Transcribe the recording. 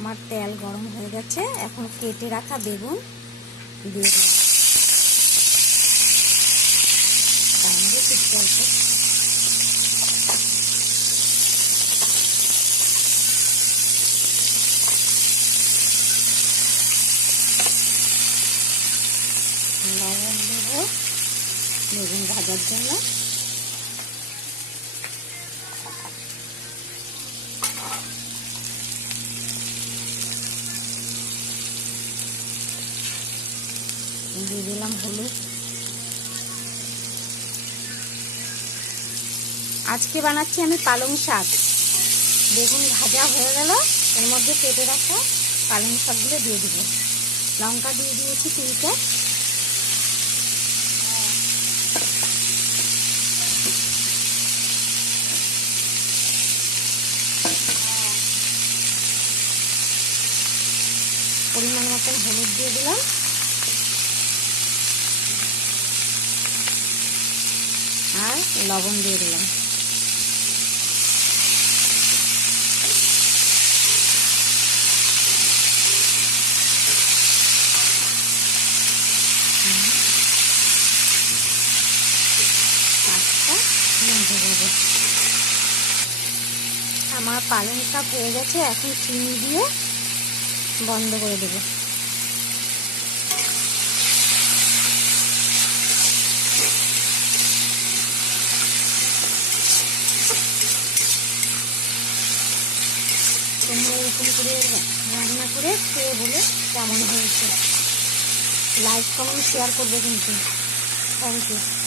আমার তেল গরম হয়ে গেছে। এখন কেটে রাখা বেগুন দিয়ে দেব। তার মধ্যে একটু অল্প লবণ দেব বেগুন ভাজার জন্য। দিয়ে দিলাম হলুদ। আজকে বানাচ্ছি আমি পালং শাক। বেগুন ভাজা হয়ে গেল, এর মধ্যে কেটে রাখা পালং শাকগুলো দিয়ে দিব। লঙ্কা দিয়ে দিয়েছি 3টে। পরিমাণ মতন হলুদ দিয়ে দিলাম, আর লবণ দিয়ে দিলাম। আমার পালং শাক হয়ে গেছে। এখন চিনি দিয়ে বন্ধ করে দেব। তোমরা এরকম করে রান্না করে খেয়ে বলে কেমন হয়েছে। লাইক কমেন্ট শেয়ার করবে কিন্তু। Thank you.